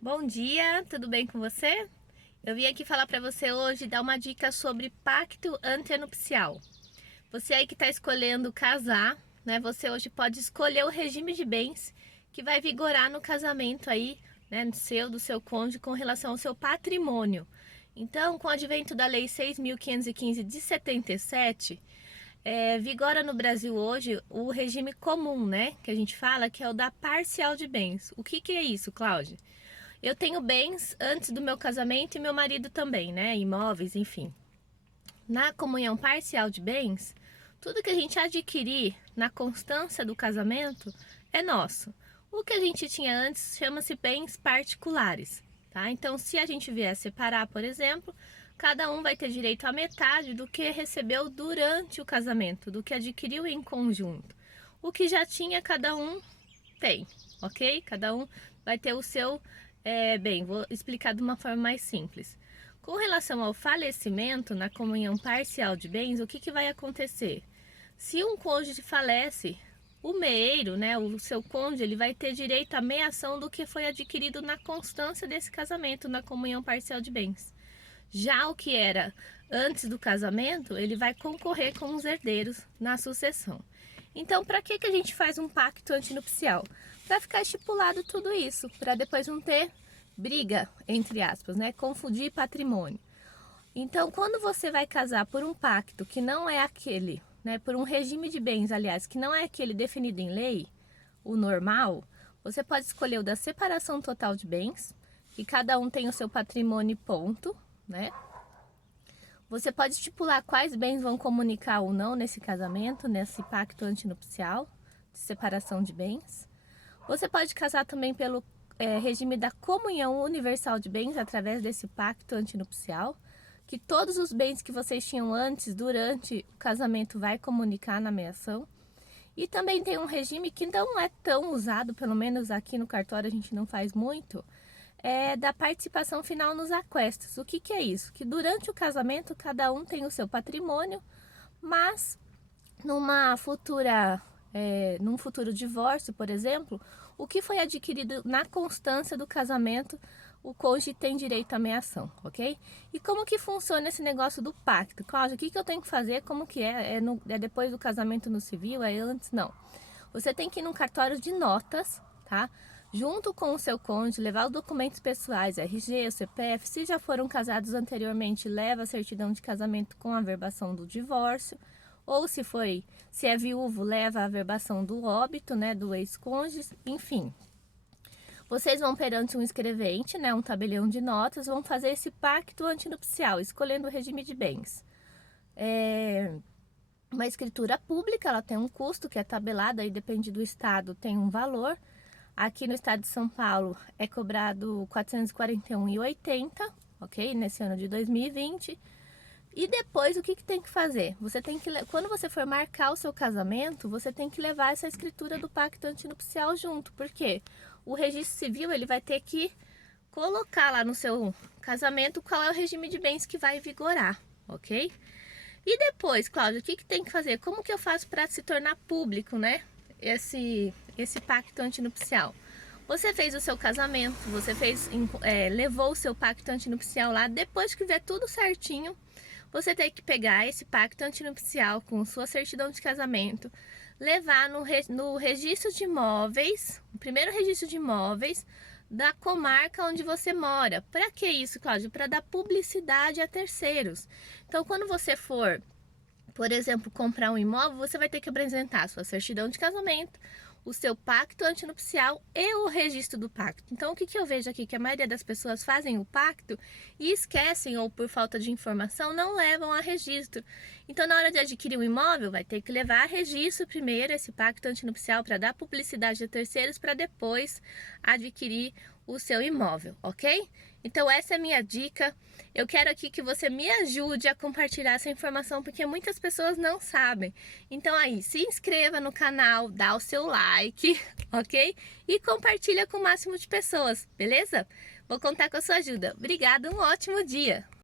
Bom dia, tudo bem com você? Eu vim aqui falar para você hoje, dar uma dica sobre pacto antenupcial. Você aí que está escolhendo casar, né? Você hoje pode escolher o regime de bens que vai vigorar no casamento aí, né? Do seu cônjuge com relação ao seu patrimônio. Então, com o advento da Lei 6.515 de 77, vigora no Brasil hoje o regime comum, né? Que a gente fala que é o da parcial de bens. O que é isso, Cláudia? Eu tenho bens antes do meu casamento e meu marido também, né? Imóveis, enfim. Na comunhão parcial de bens, tudo que a gente adquirir na constância do casamento é nosso. O que a gente tinha antes chama-se bens particulares, tá? Então, se a gente vier separar, por exemplo, cada um vai ter direito à metade do que recebeu durante o casamento, do que adquiriu em conjunto. O que já tinha, cada um tem, ok? Cada um vai ter o seu bem. Vou explicar de uma forma mais simples. Com relação ao falecimento na comunhão parcial de bens, o que vai acontecer? Se um cônjuge falece, o meeiro, né, o seu cônjuge, ele vai ter direito à meação do que foi adquirido na constância desse casamento, na comunhão parcial de bens. Já o que era antes do casamento, ele vai concorrer com os herdeiros na sucessão. Então, para que a gente faz um pacto antinupcial? Para ficar estipulado tudo isso, para depois não ter briga, entre aspas, né? Confundir patrimônio. Então, quando você vai casar por um pacto que não é aquele, né? Por um regime de bens, aliás, que não é aquele definido em lei, o normal, você pode escolher o da separação total de bens, que cada um tem o seu patrimônio ponto, né? Você pode estipular quais bens vão comunicar ou não nesse casamento, nesse pacto antinupcial de separação de bens. Você pode casar também pelo regime da comunhão universal de bens através desse pacto antinupcial, que todos os bens que vocês tinham antes, durante o casamento, vai comunicar na meação. E também tem um regime que não é tão usado, pelo menos aqui no cartório a gente não faz muito, da participação final nos aquestos. O que é isso? Que durante o casamento cada um tem o seu patrimônio, mas num futuro divórcio, por exemplo, o que foi adquirido na constância do casamento, o cônjuge tem direito à meação, ok? E como que funciona esse negócio do pacto? Cláudia, o que eu tenho que fazer? Como que é? É depois do casamento no civil? É antes? Não. Você tem que ir num cartório de notas, tá? Junto com o seu cônjuge, levar os documentos pessoais, RG, o CPF. Se já foram casados anteriormente, leva a certidão de casamento com a averbação do divórcio. Ou se é viúvo, leva a averbação do óbito, né, do ex-cônjuge, enfim. Vocês vão perante um escrevente, né, um tabelião de notas, vão fazer esse pacto antinupcial, escolhendo o regime de bens. Uma escritura pública, ela tem um custo que é tabelado, aí depende do estado, tem um valor. Aqui no estado de São Paulo é cobrado R$ 441,80, ok? Nesse ano de 2020. E depois o que tem que fazer? Você tem que, quando você for marcar o seu casamento, você tem que levar essa escritura do pacto antinupcial junto, porque o registro civil ele vai ter que colocar lá no seu casamento qual é o regime de bens que vai vigorar, ok? E depois, Cláudia, o que tem que fazer? Como que eu faço para se tornar público, né? Esse pacto antinupcial. Você fez o seu casamento, você levou o seu pacto antinupcial lá, depois que ver tudo certinho, você tem que pegar esse pacto antinupcial com sua certidão de casamento, levar no registro de imóveis, o primeiro registro de imóveis da comarca onde você mora. Para que isso, Cláudio? Para dar publicidade a terceiros. Então, quando você for, por exemplo, comprar um imóvel, você vai ter que apresentar a sua certidão de casamento, o seu pacto antinupcial e o registro do pacto. Então, o que eu vejo aqui? Que a maioria das pessoas fazem o pacto e esquecem, ou por falta de informação, não levam a registro. Então, na hora de adquirir um imóvel, vai ter que levar a registro primeiro, esse pacto antinupcial, para dar publicidade a terceiros, para depois adquirir o seu imóvel, ok? Então essa é a minha dica. Eu quero aqui que você me ajude a compartilhar essa informação, porque muitas pessoas não sabem. Então aí, se inscreva no canal, dá o seu like, ok? E compartilha com o máximo de pessoas, beleza? Vou contar com a sua ajuda. Obrigada, um ótimo dia!